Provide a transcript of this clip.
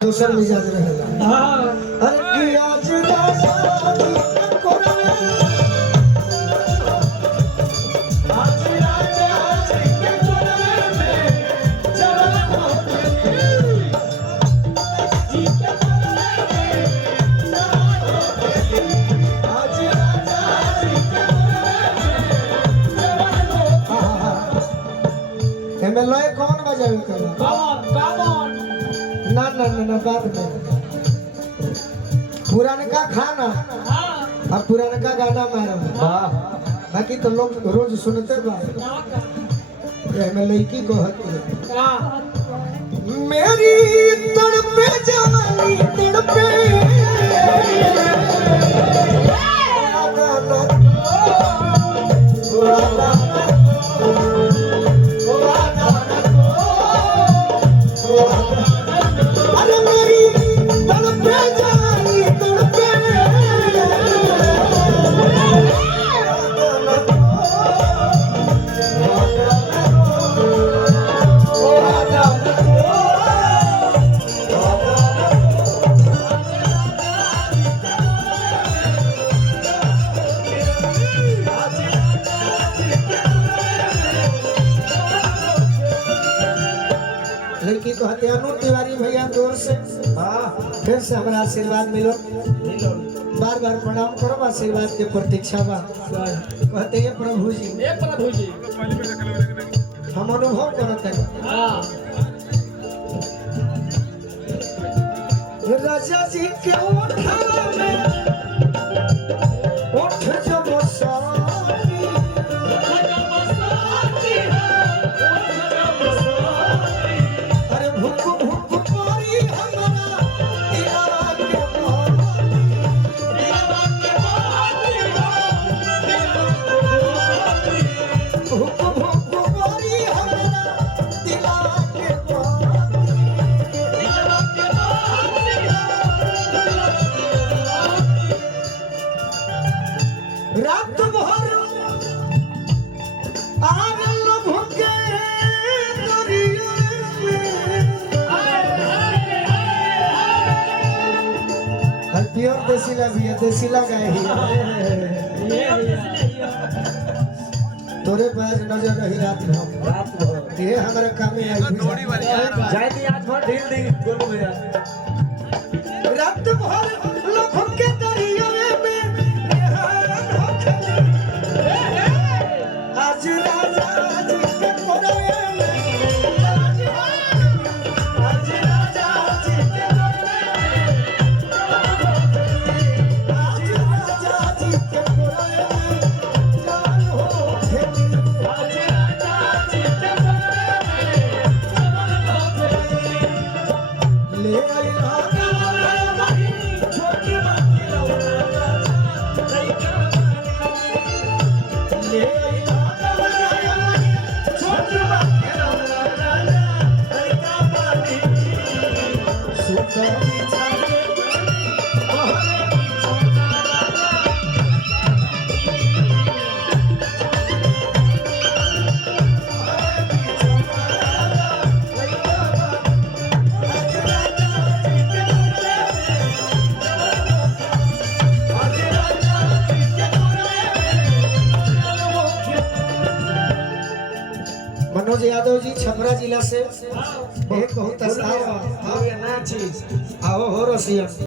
दूसर मिजाज रहेला। हाँ अरे कि आज राजा जी के कोरवे आज राजा जी के कोरवे में जवान होके जी के कोरवे में जवान होके आज राजा जी के कोरवे में जवान होके एमे लय कौन बजावे कला कौन ना ना ना ना बात में पुराने का खाना हाँ और पुराने का गाना मारा वाह बाकी तो लोग रोज सुनते बा ये मैं लड़की को हती मेरी तड़पे जवानी तड़पे अरे मेरी तड़पे जवानी तड़पे लड़की को हत्या अनु तिवारी भैया दूर से फिर से हमारा आशीर्वाद मिलो बार बार प्रणाम करो आशीर्वाद के प्रतीक्षा बा कहते हैं प्रभु जी हम अनुभव करते हैं हाँ राजा जी के ओठा में ओठ जब सारी अरे भुक भुक पारी हमारा दिया के भुक भुक पारी हमारा दिया के रात भर आग भुके दरिया में प्योर देसीला भी है देसीला गाय ही तोरे पास नजर रही रात भर ये हमारे काम में आई जाए दी आज भर ढील दी गोलू भैया रात भर लोग के दरिया में निहारन होके आज राजा जी के कोरवे में आज राजा जी के कोरवे में आज राजा जी के कोरवे में जान होके आज राजा जी के कोरवे में ले आई मनोज यादव जी छपरा जिला से एक बहुत आओ हो रसिया